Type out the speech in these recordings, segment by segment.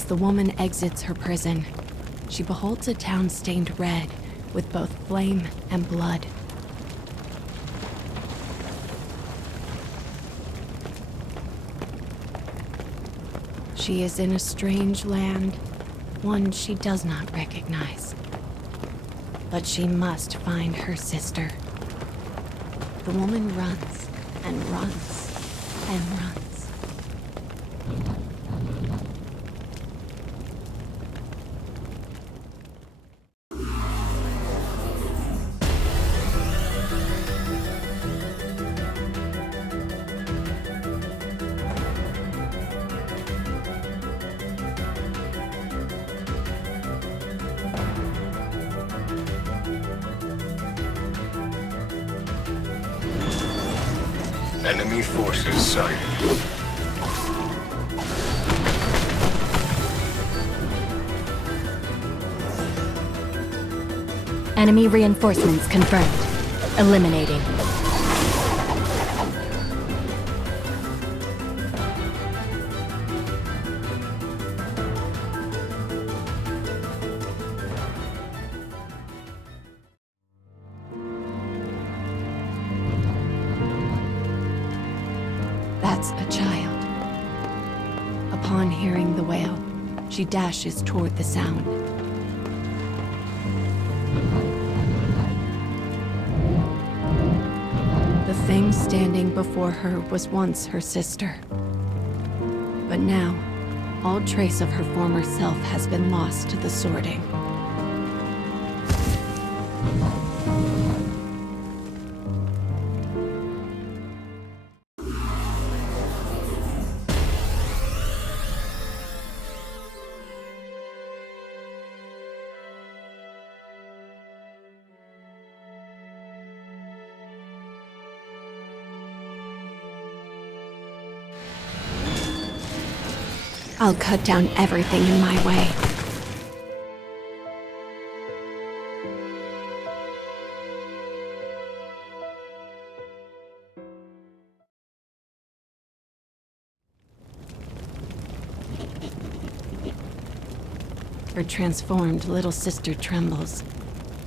As the woman exits her prison, she beholds a town stained red with both flame and blood. She is in a strange land, one she does not recognize. But she must find her sister. The woman runs and runs and runs. Enemy forces sighted. Enemy reinforcements confirmed. Eliminating. That's a child. Upon hearing the wail, she dashes toward the sound. The thing standing before her was once her sister. But now, all trace of her former self has been lost to the sorting. I'll cut down everything in my way. Her transformed little sister trembles,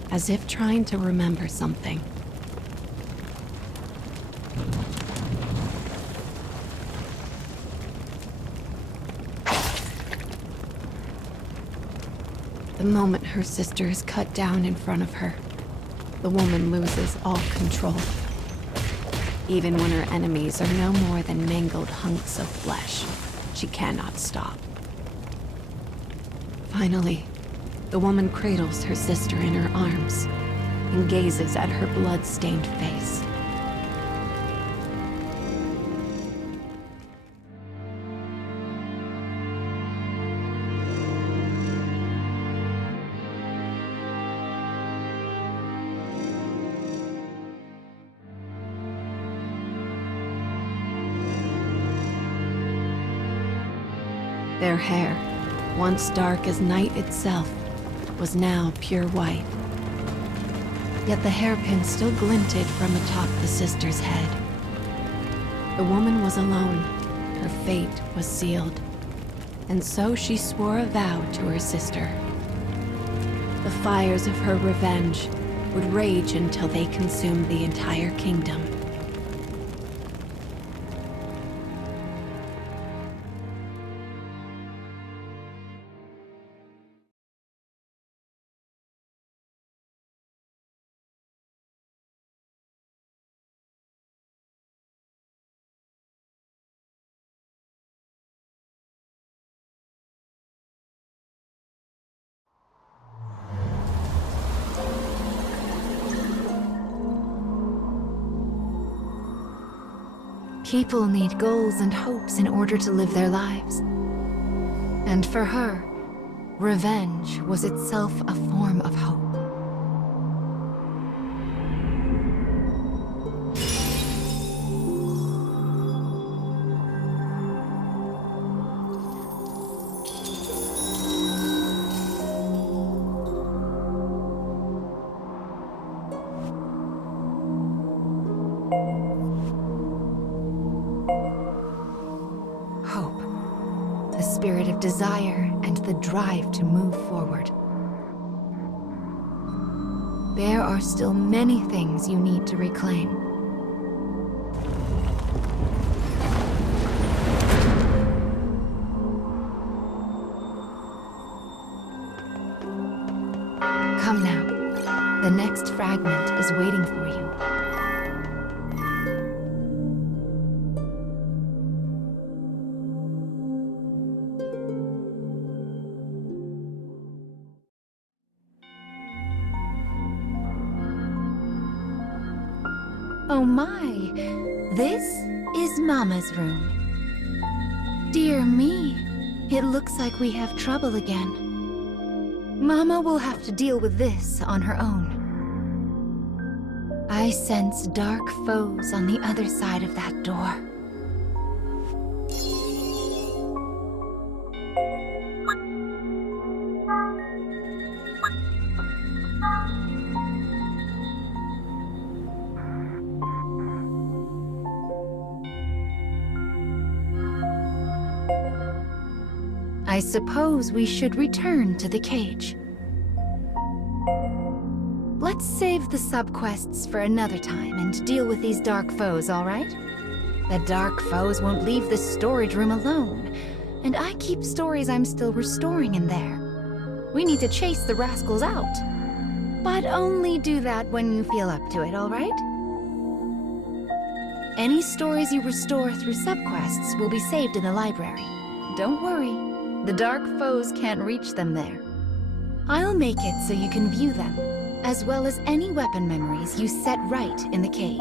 as if trying to remember something. The moment her sister is cut down in front of her, the woman loses all control. Even when her enemies are no more than mangled hunks of flesh, she cannot stop. Finally, the woman cradles her sister in her arms and gazes at her blood-stained face. Their hair, once dark as night itself, was now pure white. Yet the hairpin still glinted from atop the sister's head. The woman was alone. Her fate was sealed. And so she swore a vow to her sister. The fires of her revenge would rage until they consumed the entire kingdom. People need goals and hopes in order to live their lives. And for her, revenge was itself a form of hope. the spirit of desire and the drive to move forward. There are still many things you need to reclaim. Come now. The next fragment is waiting for you. Oh my, this is Mama's room. Dear me, it looks like we have trouble again. Mama will have to deal with this on her own. I sense dark foes on the other side of that door. I suppose we should return to the cage. Let's save the subquests for another time and deal with these dark foes, all right? The dark foes won't leave this storage room alone, and I keep stories I'm still restoring in there. We need to chase the rascals out. But only do that when you feel up to it, all right? Any stories you restore through subquests will be saved in the library. Don't worry. The dark foes can't reach them there. I'll make it so you can view them, as well as any weapon memories you set right in the cage.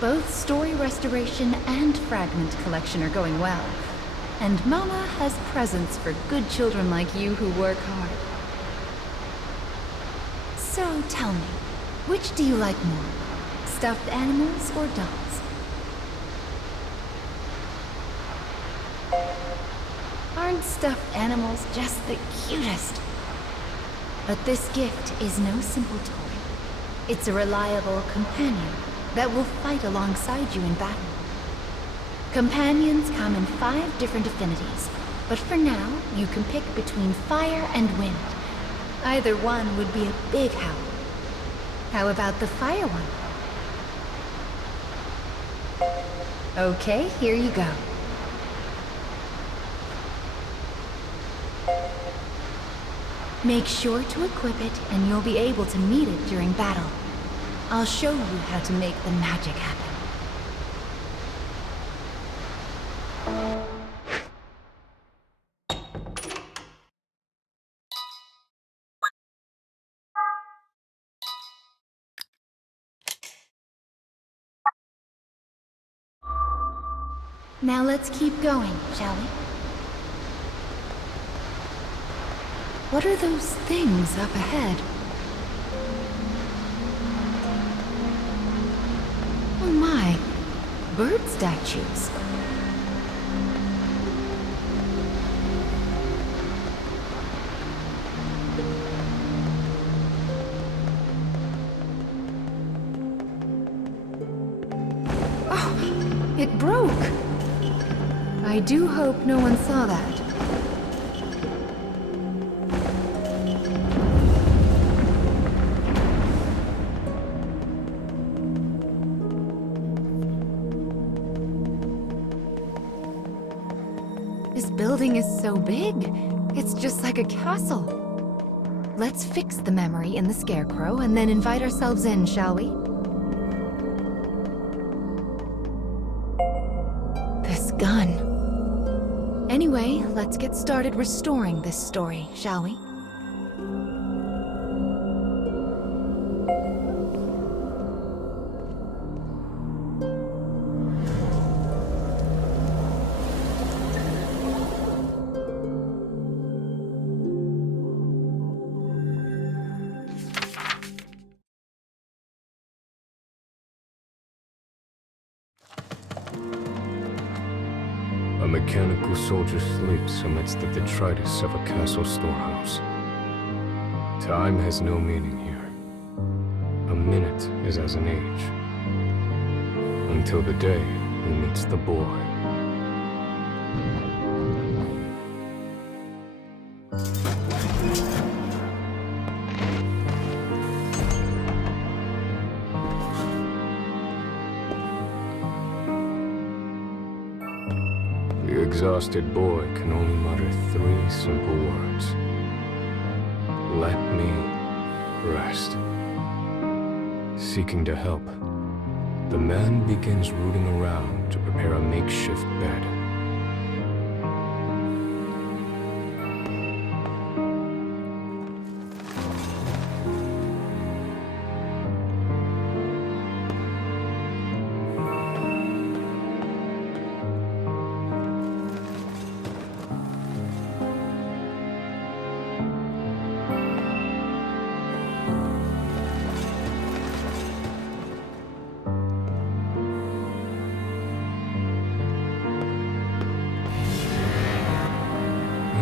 Both story restoration and fragment collection are going well. And Mama has presents for good children like you who work hard. So tell me, which do you like more? Stuffed animals or dolls? Aren't stuffed animals just the cutest? But this gift is no simple toy. It's a reliable companion that will fight alongside you in battle. Companions come in 5 different affinities, but for now, you can pick between fire and wind. Either one would be a big help. How about the fire one? Okay, here you go. Make sure to equip it, and you'll be able to meet it during battle. I'll show you how to make the magic happen. Now let's keep going, shall we? What are those things up ahead? Oh my, bird statues. Oh, it broke. I do hope no one saw that. This building is so big, it's just like a castle. Let's fix the memory in the Scarecrow and then invite ourselves in, shall we? This gun. Anyway, Anyway, let's get started restoring this story, shall we? A mechanical soldier sleeps amidst the detritus of a castle storehouse. Time has no meaning here. A minute is as an age. Until the day he meets the boy. The exhausted boy can only mutter 3 simple words. Let me rest. Seeking to help, the man begins rooting around to prepare a makeshift bed.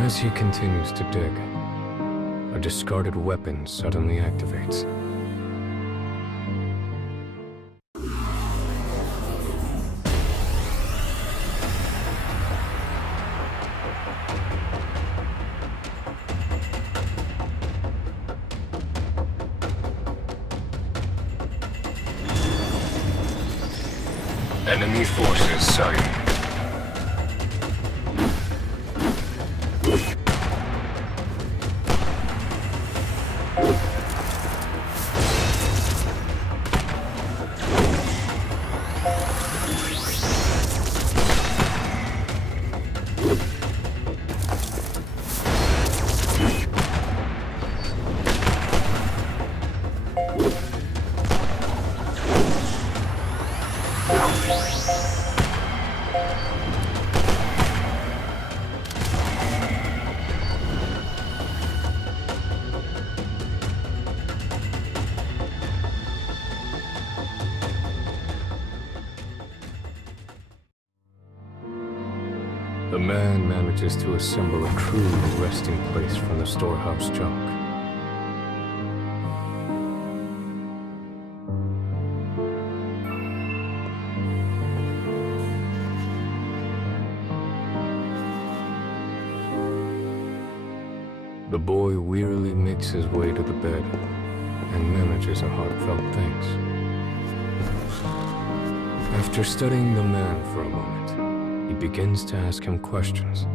As he continues to dig, a discarded weapon suddenly activates. Enemy forces sighted. The man manages to assemble a crude resting place from the storehouse junk. The boy wearily makes his way to the bed and manages a heartfelt thanks. After studying the man for a moment, he begins to ask him questions.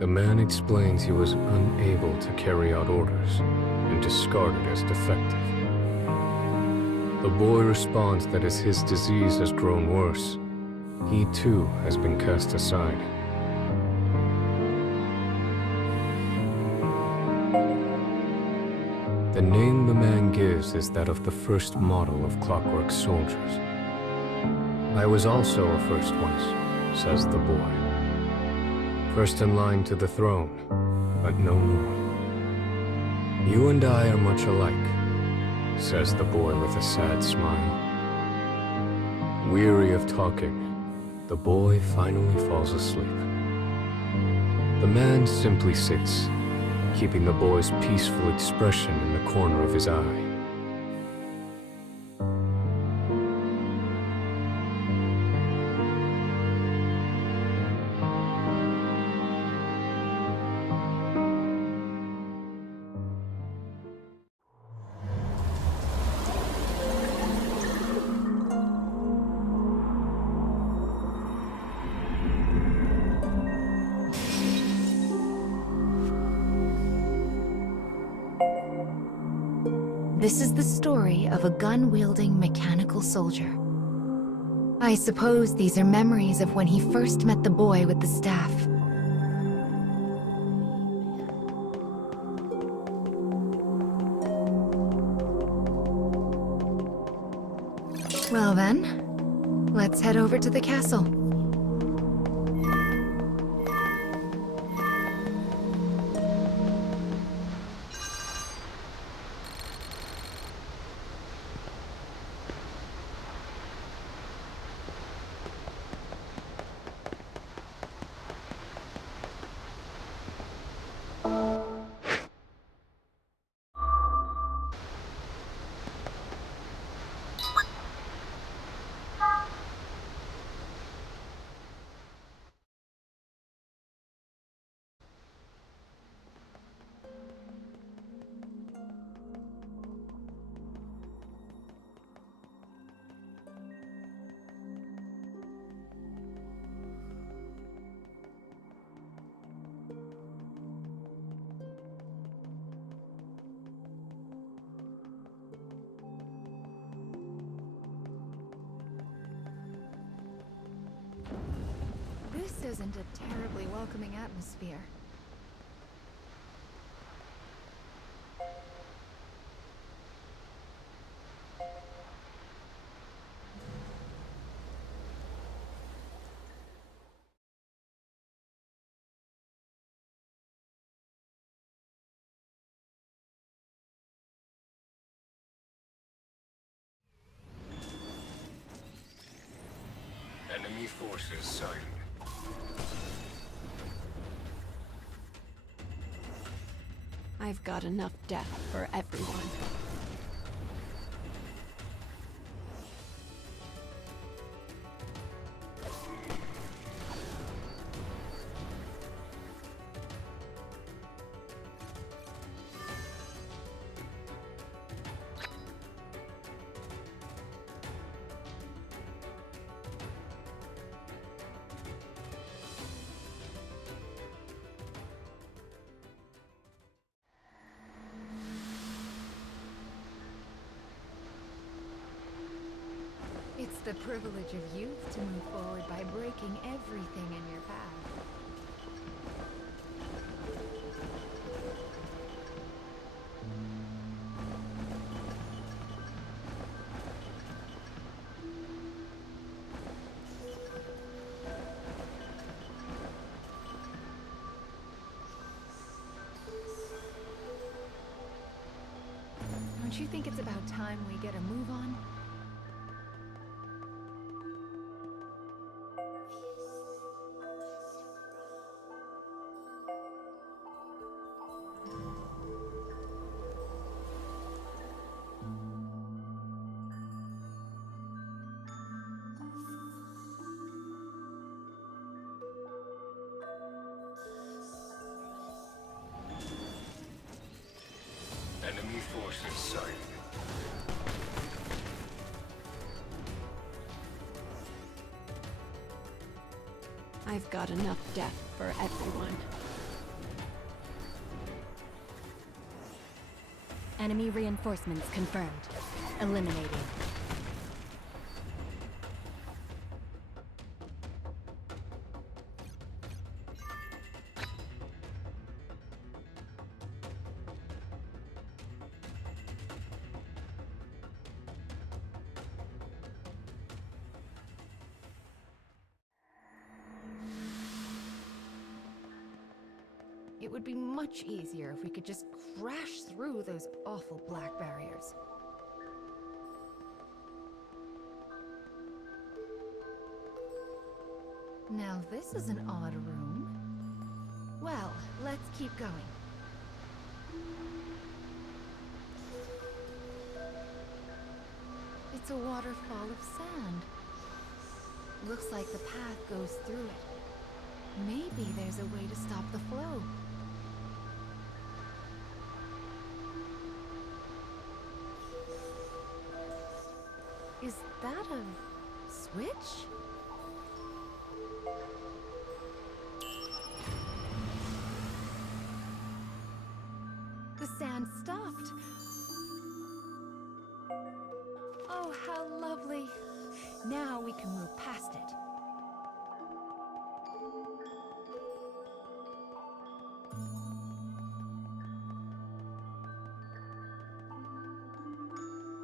The man explains he was unable to carry out orders and discarded as defective. The boy responds that as his disease has grown worse, he too has been cast aside. The name the man gives is that of the first model of clockwork soldiers. I was also a first once, says the boy. First in line to the throne, but no more. You and I are much alike, says the boy with a sad smile. Weary of talking, the boy finally falls asleep. The man simply sits, keeping the boy's peaceful expression in the corner of his eye. this is the story of a gun-wielding mechanical soldier. I suppose these are memories of when he first met the boy with the staff. Well then, let's head over to the castle. This isn't a terribly welcoming atmosphere. Enemy forces sighted. I've got enough death for everyone. It's the privilege of youth to move forward by breaking everything in your path. Don't you think it's about time we get a move on? Enemy forces sighted. I've got enough death for everyone. Enemy reinforcements confirmed. Eliminating. It would be much easier if we could just crash through those awful black barriers. Now this is an odd room. Well, let's keep going. It's a waterfall of sand. Looks like the path goes through it. Maybe there's a way to stop the flow. Is that a switch? The sand stopped. lovely. Now we can move past it.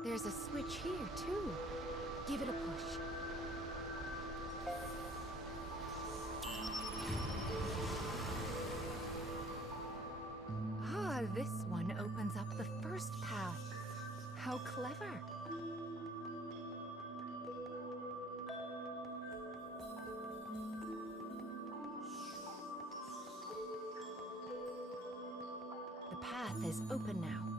There's a switch here, too. Give it a push. Ah, this one opens up the first path. How clever. The path is open now.